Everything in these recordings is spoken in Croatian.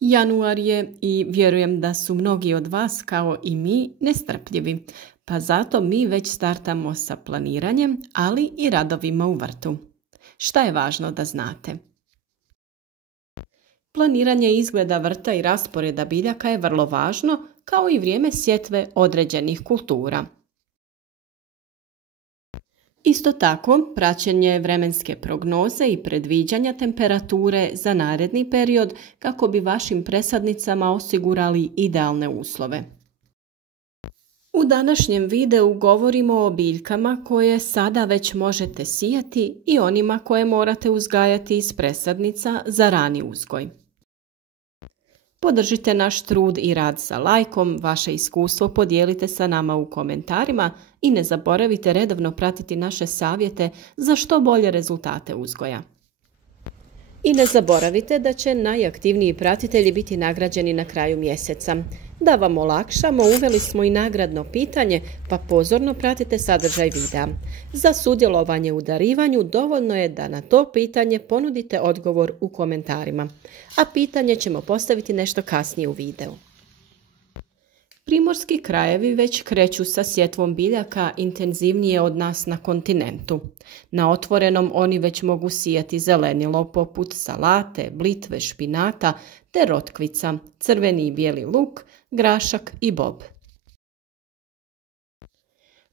Januar je i vjerujem da su mnogi od vas kao i mi nestrpljivi, pa zato mi već startamo sa planiranjem, ali i radovima u vrtu. Šta je važno da znate? Planiranje izgleda vrta i rasporeda biljaka je vrlo važno, kao i vrijeme sjetve određenih kultura. Isto tako, praćenje vremenske prognoze i predviđanja temperature za naredni period kako bi vašim presadnicama osigurali idealne uslove. U današnjem videu govorimo o biljkama koje sada već možete sijati i onima koje morate uzgajati iz presadnica za rani uzgoj. Podržite naš trud i rad sa lajkom, vaše iskustvo podijelite sa nama u komentarima i ne zaboravite redovno pratiti naše savjete za što bolje rezultate uzgoja. I ne zaboravite da će najaktivniji pratitelji biti nagrađeni na kraju mjeseca. Da vam olakšamo, uveli smo i nagradno pitanje, pa pozorno pratite sadržaj videa. Za sudjelovanje u darivanju dovoljno je da na to pitanje ponudite odgovor u komentarima, a pitanje ćemo postaviti nešto kasnije u videu. Primorski krajevi već kreću sa sjetvom biljaka intenzivnije od nas na kontinentu. Na otvorenom oni već mogu sijati zelenilo poput salate, blitve, špinata te rotkvica, crveni i bijeli luk, grašak i bob.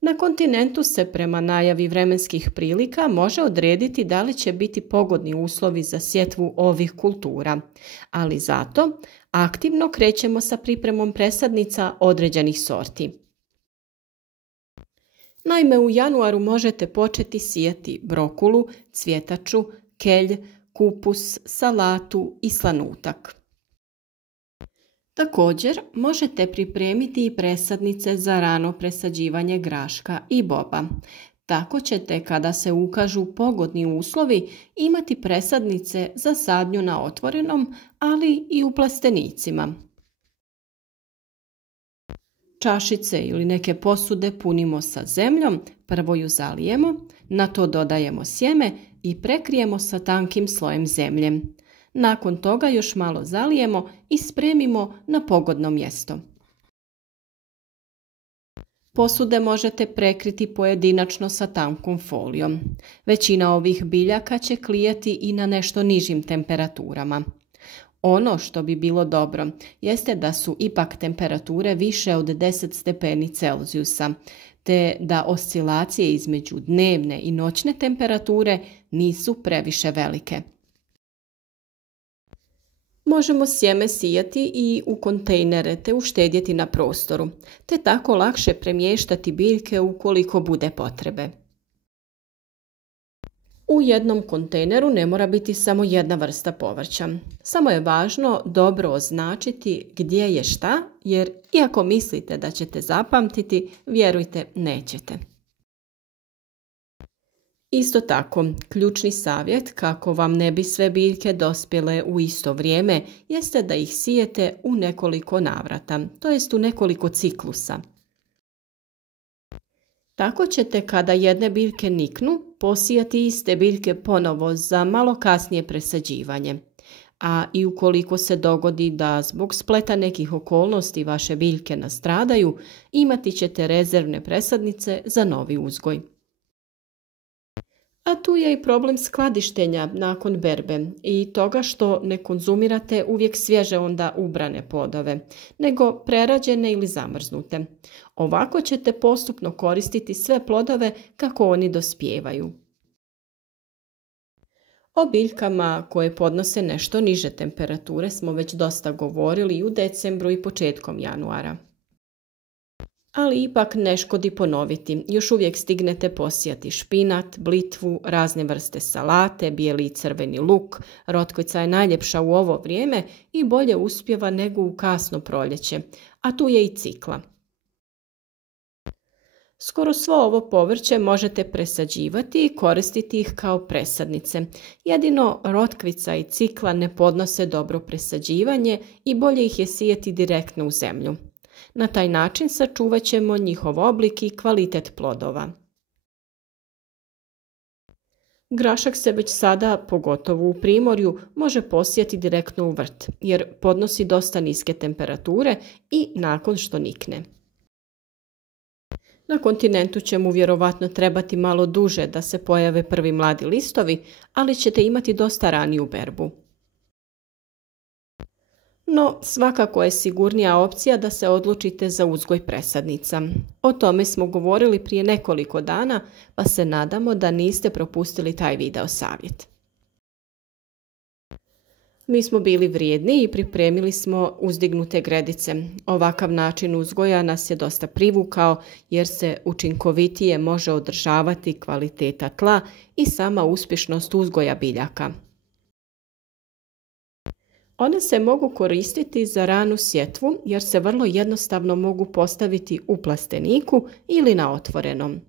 Na kontinentu se prema najavi vremenskih prilika može odrediti da li će biti pogodni uslovi za sjetvu ovih kultura, ali zato aktivno krećemo sa pripremom presadnica određenih sorti. Naime, u januaru možete početi sijati brokulu, cvjetaču, kelj, kupus, salatu i slanutak. Također, možete pripremiti i presadnice za rano presađivanje graška i boba. Tako ćete, kada se ukažu pogodni uslovi, imati presadnice za sadnju na otvorenom, ali i u plastenicima. Čašice ili neke posude punimo sa zemljom, prvo ju zalijemo, na to dodajemo sjeme i prekrijemo sa tankim slojem zemlje. Nakon toga još malo zalijemo i spremimo na pogodno mjesto. Posude možete prekriti pojedinačno sa tankom folijom. Većina ovih biljaka će klijati i na nešto nižim temperaturama. Ono što bi bilo dobro jeste da su ipak temperature više od 10 stepeni Celzijusa, te da oscilacije između dnevne i noćne temperature nisu previše velike. Možemo sjeme sijati i u kontejnere te uštedjeti na prostoru, te tako lakše premještati biljke ukoliko bude potrebe. U jednom kontejneru ne mora biti samo jedna vrsta povrća. Samo je važno dobro označiti gdje je šta, jer iako mislite da ćete zapamtiti, vjerujte, nećete. Isto tako, ključni savjet kako vam ne bi sve biljke dospjele u isto vrijeme jeste da ih sijete u nekoliko navrata, to jest u nekoliko ciklusa. Tako ćete kada jedne biljke niknu, posijati iste biljke ponovo za malo kasnije presađivanje. A i ukoliko se dogodi da zbog spleta nekih okolnosti vaše biljke nastradaju, imati ćete rezervne presadnice za novi uzgoj. A tu je i problem skladištenja nakon berbe i toga što ne konzumirate uvijek svježe onda ubrane plodove, nego prerađene ili zamrznute. Ovako ćete postupno koristiti sve plodove kako oni dospijevaju. O biljkama koje podnose nešto niže temperature smo već dosta govorili i u decembru i početkom januara. Ali ipak ne škodi ponoviti, još uvijek stignete posijati špinat, blitvu, razne vrste salate, bijeli i crveni luk, rotkvica je najljepša u ovo vrijeme i bolje uspijeva nego u kasno proljeće, a tu je i cikla. Skoro svo ovo povrće možete presađivati i koristiti ih kao presadnice. Jedino rotkvica i cikla ne podnose dobro presađivanje i bolje ih je sijeti direktno u zemlju. Na taj način sačuvat ćemo njihov oblik i kvalitet plodova. Grašak se već sada, pogotovo u primorju, može posijati direktno u vrt, jer podnosi dosta niske temperature i nakon što nikne. Na kontinentu će mu vjerovatno trebati malo duže da se pojave prvi mladi listovi, ali ćete imati dosta raniju berbu. No, svakako je sigurnija opcija da se odlučite za uzgoj presadnica. O tome smo govorili prije nekoliko dana, pa se nadamo da niste propustili taj video savjet. Mi smo bili vrijedni i pripremili smo uzdignute gredice. Ovakav način uzgoja nas je dosta privukao jer se učinkovitije može održavati kvaliteta tla i sama uspješnost uzgoja biljaka. One se mogu koristiti za ranu sjetvu jer se vrlo jednostavno mogu postaviti u plasteniku ili na otvorenom.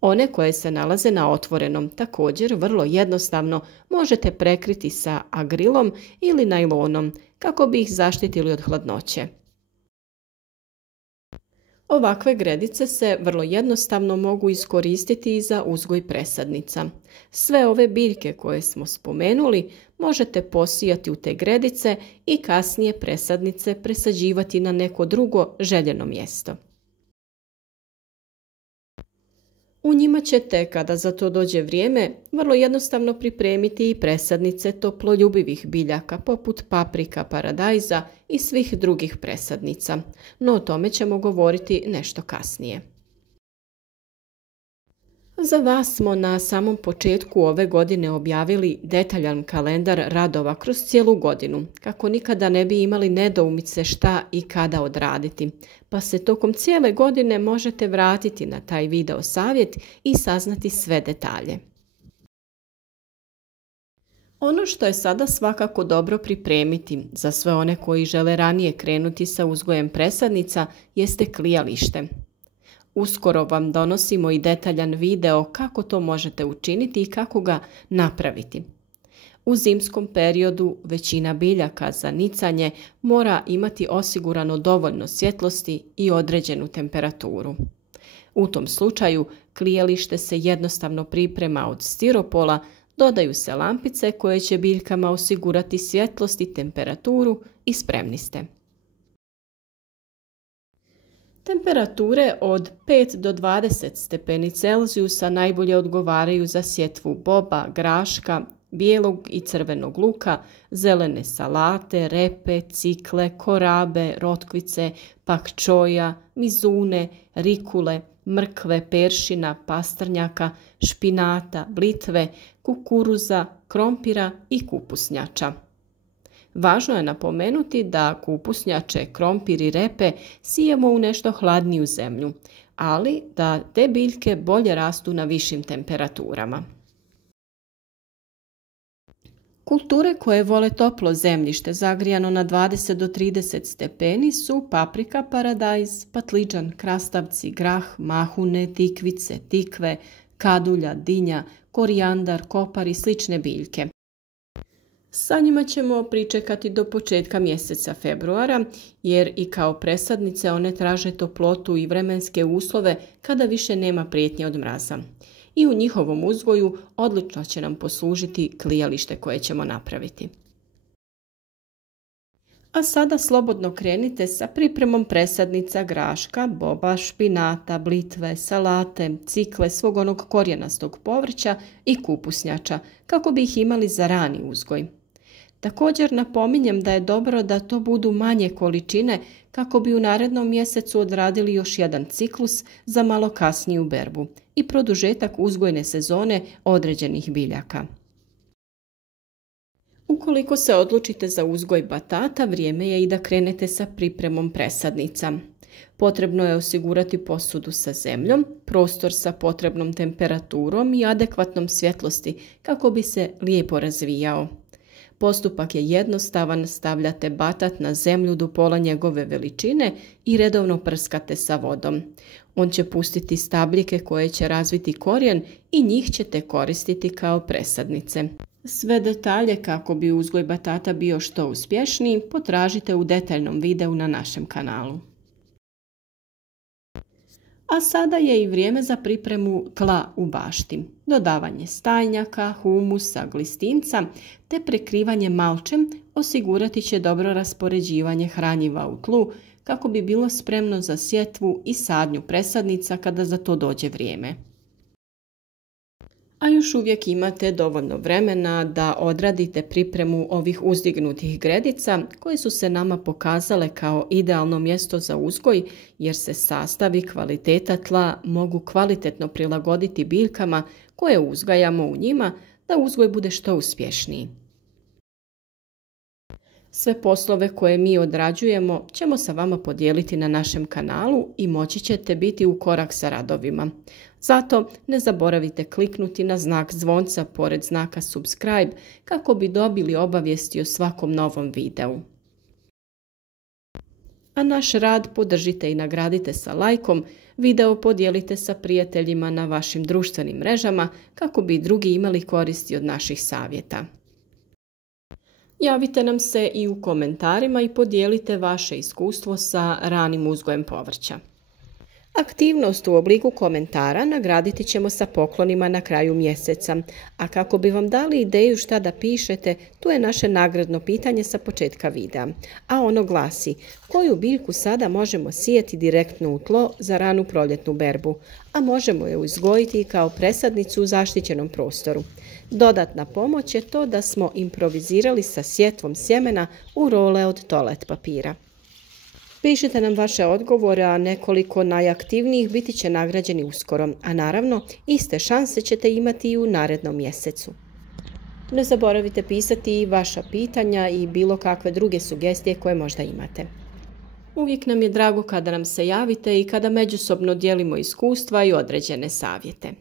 One koje se nalaze na otvorenom također vrlo jednostavno možete prekriti sa agrilom ili najlonom kako bi ih zaštitili od hladnoće. Ovakve gredice se vrlo jednostavno mogu iskoristiti i za uzgoj presadnica. Sve ove biljke koje smo spomenuli možete posijati u te gredice i kasnije presadnice presađivati na neko drugo željeno mjesto. U njima ćete, kada za to dođe vrijeme, vrlo jednostavno pripremiti i presadnice toploljubivih biljaka poput paprika, paradajza i svih drugih presadnica, no o tome ćemo govoriti nešto kasnije. Za vas smo na samom početku ove godine objavili detaljan kalendar radova kroz cijelu godinu, kako nikada ne bi imali nedoumice šta i kada odraditi, pa se tokom cijele godine možete vratiti na taj video savjet i saznati sve detalje. Ono što je sada svakako dobro pripremiti za sve one koji žele ranije krenuti sa uzgojem presadnica jeste klijalište. Uskoro vam donosimo i detaljan video kako to možete učiniti i kako ga napraviti. U zimskom periodu većina biljaka za nicanje mora imati osigurano dovoljno svjetlosti i određenu temperaturu. U tom slučaju klijalište se jednostavno priprema od stiropola, dodaju se lampice koje će biljkama osigurati svjetlost i temperaturu i spremni ste. Temperature od 5 do 20 stepeni Celzijusa najbolje odgovaraju za sjetvu boba, graška, bijelog i crvenog luka, zelene salate, repe, cikle, korabe, rotkvice, pak čoja, mizune, rikule, mrkve, peršina, pastrnjaka, špinata, blitve, kukuruza, krompira i kupusnjača. Važno je napomenuti da kupusnjače, krompir i repe sijemo u nešto hladniju zemlju, ali da te biljke bolje rastu na višim temperaturama. Kulture koje vole toplo zemljište zagrijano na 20 do 30 stepeni su paprika, paradajz, patliđan, krastavci, grah, mahune, tikvice, tikve, kadulja, dinja, korijandar, kopar i slične biljke. Sa njima ćemo pričekati do početka mjeseca februara, jer i kao presadnice one traže toplotu i vremenske uslove kada više nema prijetnje od mraza. I u njihovom uzgoju odlično će nam poslužiti klijalište koje ćemo napraviti. A sada slobodno krenite sa pripremom presadnica graška, boba, špinata, blitve, salate, cikle, svog onog korijenastog povrća i kupusnjača, kako bi ih imali za rani uzgoj. Također napominjem da je dobro da to budu manje količine kako bi u narednom mjesecu odradili još jedan ciklus za malo kasniju berbu i produžetak uzgojne sezone određenih biljaka. Ukoliko se odlučite za uzgoj batata, vrijeme je i da krenete sa pripremom presadnica. Potrebno je osigurati posudu sa zemljom, prostor sa potrebnom temperaturom i adekvatnom svjetlosti kako bi se lijepo razvijao. Postupak je jednostavan, stavljate batat na zemlju do pola njegove veličine i redovno prskate sa vodom. On će pustiti stabljike koje će razviti korijen i njih ćete koristiti kao presadnice. Sve detalje kako bi uzgoj batata bio što uspješniji potražite u detaljnom videu na našem kanalu. A sada je i vrijeme za pripremu tla u bašti. Dodavanje stajnjaka, humusa, glistinca te prekrivanje malčem osigurati će dobro raspoređivanje hranjiva u tlu kako bi bilo spremno za sjetvu i sadnju presadnica kada za to dođe vrijeme. A još uvijek imate dovoljno vremena da odradite pripremu ovih uzdignutih gredica koje su se nama pokazale kao idealno mjesto za uzgoj jer se sastav i kvaliteta tla mogu kvalitetno prilagoditi biljkama koje uzgajamo u njima da uzgoj bude što uspješniji. Sve poslove koje mi odrađujemo ćemo sa vama podijeliti na našem kanalu i moći ćete biti u korak sa radovima. Zato ne zaboravite kliknuti na znak zvonca pored znaka subscribe kako bi dobili obavijesti o svakom novom videu. A naš rad podržite i nagradite sa lajkom, video podijelite sa prijateljima na vašim društvenim mrežama kako bi drugi imali koristi od naših savjeta. Javite nam se i u komentarima i podijelite vaše iskustvo sa ranim uzgojem povrća. Aktivnost u obliku komentara nagraditi ćemo sa poklonima na kraju mjeseca, a kako bi vam dali ideju šta da pišete, tu je naše nagradno pitanje sa početka videa, a ono glasi: koju biljku sada možemo sijeti direktno u tlo za ranu proljetnu berbu, a možemo je uzgojiti kao presadnicu u zaštićenom prostoru. Dodatna pomoć je to da smo improvizirali sa sjetvom sjemena u role od toalet papira. Pišite nam vaše odgovore, a nekoliko najaktivnijih biti će nagrađeni uskoro, a naravno iste šanse ćete imati i u narednom mjesecu. Ne zaboravite pisati i vaša pitanja i bilo kakve druge sugestije koje možda imate. Uvijek nam je drago kada nam se javite i kada međusobno dijelimo iskustva i određene savjete.